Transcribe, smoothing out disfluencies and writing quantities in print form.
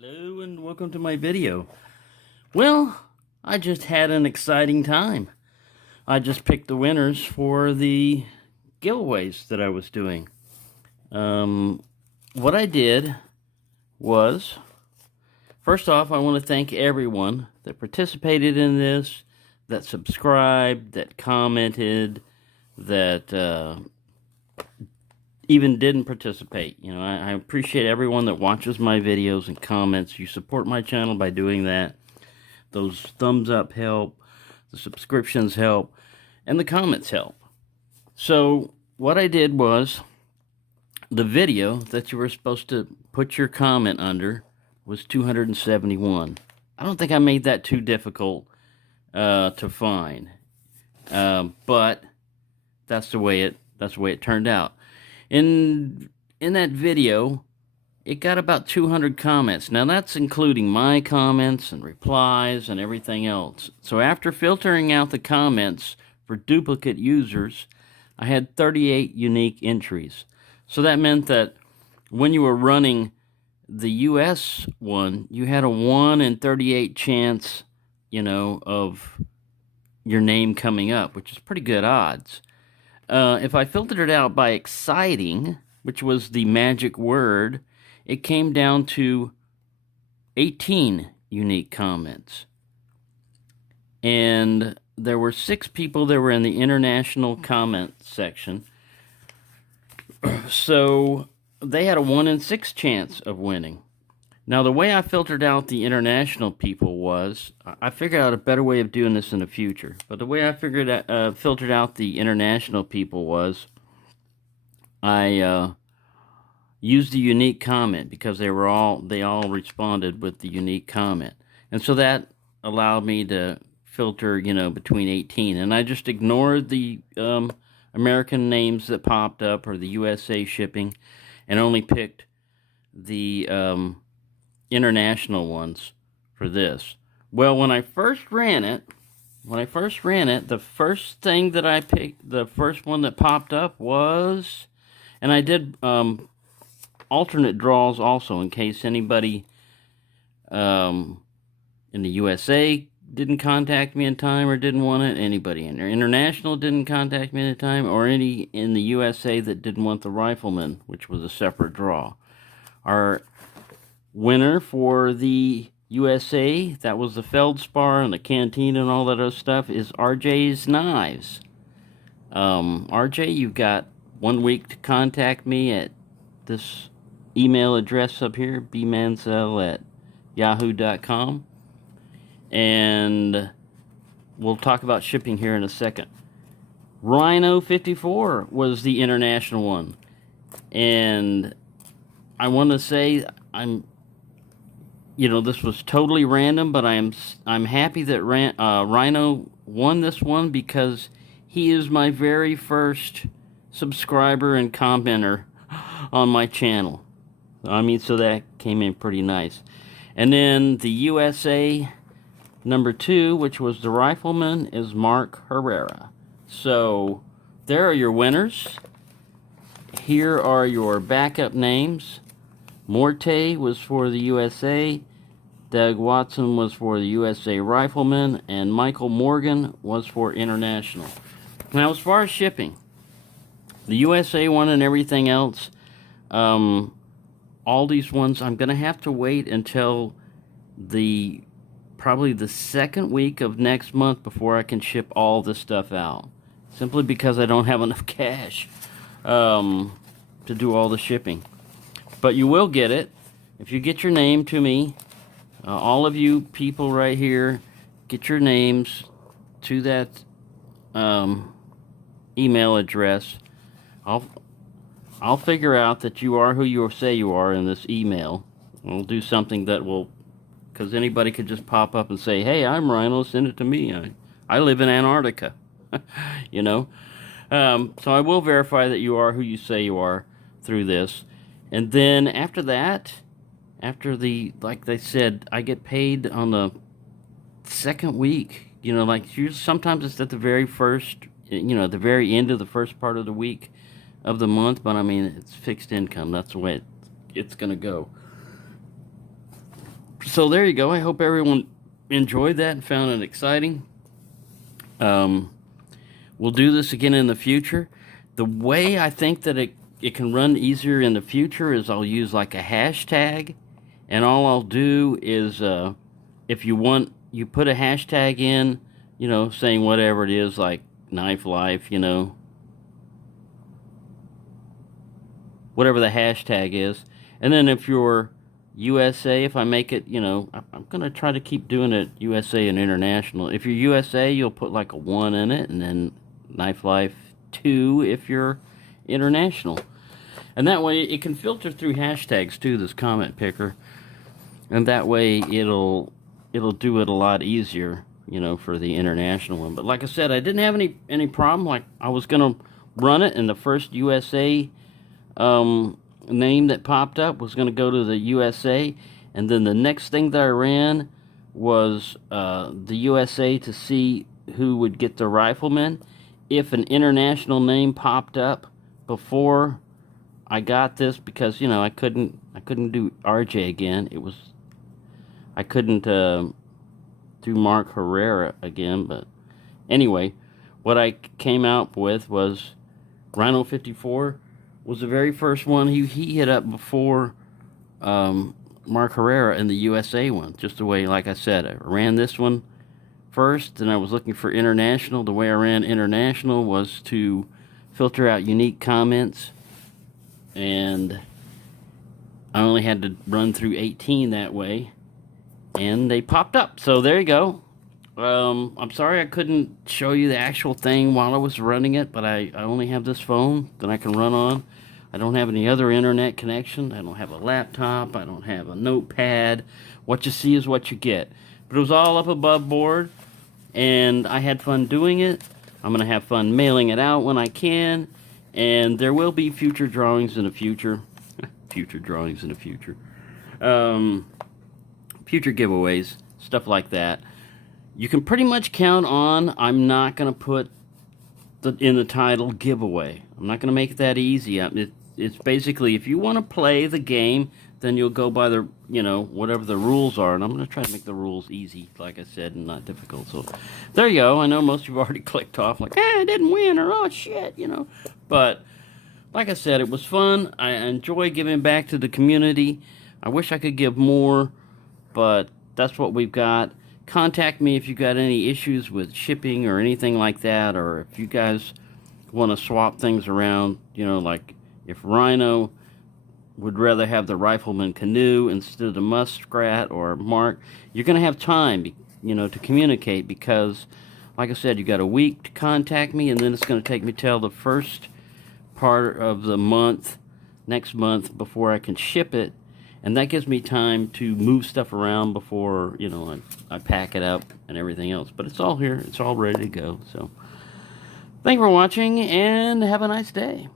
Hello and welcome to my video. Well, I just had an exciting time. I just picked the winners for the giveaways that I was doing. What I did was, first off, I want to thank everyone that participated in this, that subscribed, that commented, that even didn't participate. I appreciate everyone that watches my videos and comments. You support my channel by doing that. Those thumbs up help, the subscriptions help, and the comments help. So what I did was, the video that you were supposed to put your comment under was 271. I don't think I made that too difficult to find, but that's the way it turned out. In that video, it got about 200 comments. Now that's including my comments and replies and everything else. So after filtering out the comments for duplicate users, I had 38 unique entries. So that meant that when you were running the US one, you had a 1 in 38 chance, of your name coming up, which is pretty good odds. If I filtered it out by exciting, which was the magic word, it came down to 18 unique comments. And there were 6 people that were in the international comment section. So they had a 1 in 6 chance of winning. Now, the way I filtered out the international people was, I figured out a better way of doing this in the future. But the way I filtered out the international people was, I used the unique comment because they all responded with the unique comment, and so that allowed me to filter, between 18. And I just ignored the American names that popped up or the USA shipping, and only picked the international ones for this. Well, when I first ran it, the first thing that I picked, the first one that popped up was, and I did alternate draws also in case anybody in the USA didn't contact me in time or didn't want it, anybody in there international didn't contact me in time, or any in the USA that didn't want the Rifleman, which was a separate draw. Our winner for the USA, that was the Feldspar and the Cantina and all that other stuff, is RJ's Knives. RJ, you've got 1 week to contact me at this email address up here, bmansell@yahoo.com, and we'll talk about shipping here in a second. Rhino 54 was the international one, and I want to say this was totally random, but I'm happy that Rhino won this one because he is my very first subscriber and commenter on my channel. So that came in pretty nice. And then the USA number 2, which was the Rifleman, is Mark Herrera. So there are your winners. Here are your backup names. Morte was for the USA, Doug Watson was for the USA Rifleman, and Michael Morgan was for international. Now, as far as shipping, the USA one and everything else, all these ones, I'm going to have to wait until probably the second week of next month before I can ship all this stuff out. Simply because I don't have enough cash to do all the shipping. But you will get it if you get your name to me. All of you people right here, get your names to that email address. I'll figure out that you are who you say you are in this email. We'll do something that will, because anybody could just pop up and say, "Hey, I'm Rhino, send it to me. I live in Antarctica." So I will verify that you are who you say you are through this. And then after that, like they said, I get paid on the second week. Sometimes it's at the very first, at the very end of the first part of the week of the month, but it's fixed income. That's the way it's going to go. So there you go. I hope everyone enjoyed that and found it exciting. We'll do this again in the future. The way I think that it can run easier in the future is I'll use like a hashtag, and all I'll do is if you want, you put a hashtag in, saying whatever it is, like Knife Life, whatever the hashtag is. And then if you're USA, if I make it, I'm going to try to keep doing it USA and international. If you're USA, you'll put like a 1 in it, and then Knife Life 2 if you're international. And that way it can filter through hashtags too, this comment picker. And that way it'll do it a lot easier, for the international one. But like I said, I didn't have any problem. Like, I was going to run it, and the first USA name that popped up was going to go to the USA, and then the next thing that I ran was the USA to see who would get the rifleman. If an international name popped up before I got this, because I couldn't do RJ again. I couldn't do Mark Herrera again. But anyway, what I came out with was Rhino 54 was the very first one he hit up before Mark Herrera in the USA one. Just the way, like I said, I ran this one first, and I was looking for international. The way I ran international was to filter out unique comments, and I only had to run through 18 that way, and they popped up. So there you go. I'm sorry I couldn't show you the actual thing while I was running it, but I only have this phone that I can run on. I don't have any other internet connection. I don't have a laptop. I don't have a notepad. What you see is what you get. But it was all up above board, and I had fun doing it. I'm going to have fun mailing it out when I can, and there will be future drawings in the future. Future drawings in the future. Future giveaways, stuff like that. You can pretty much count on I'm not going to put in the title giveaway. I'm not going to make it that easy. It's basically, if you want to play the game, then you'll go by the, whatever the rules are. And I'm going to try to make the rules easy, like I said, and not difficult. So there you go. I know most of you have already clicked off like, I didn't win, or oh shit, But like I said, it was fun. I enjoy giving back to the community. I wish I could give more, but that's what we've got. Contact me if you've got any issues with shipping or anything like that, or if you guys want to swap things around, like if Rhino would rather have the Rifleman Canoe instead of the Muskrat or Mark, you're going to have time, to communicate, because, like I said, you got a week to contact me, and then it's going to take me till the first part of the month, next month, before I can ship it. And that gives me time to move stuff around before, I pack it up and everything else. But it's all here. It's all ready to go. So, thank you for watching, and have a nice day.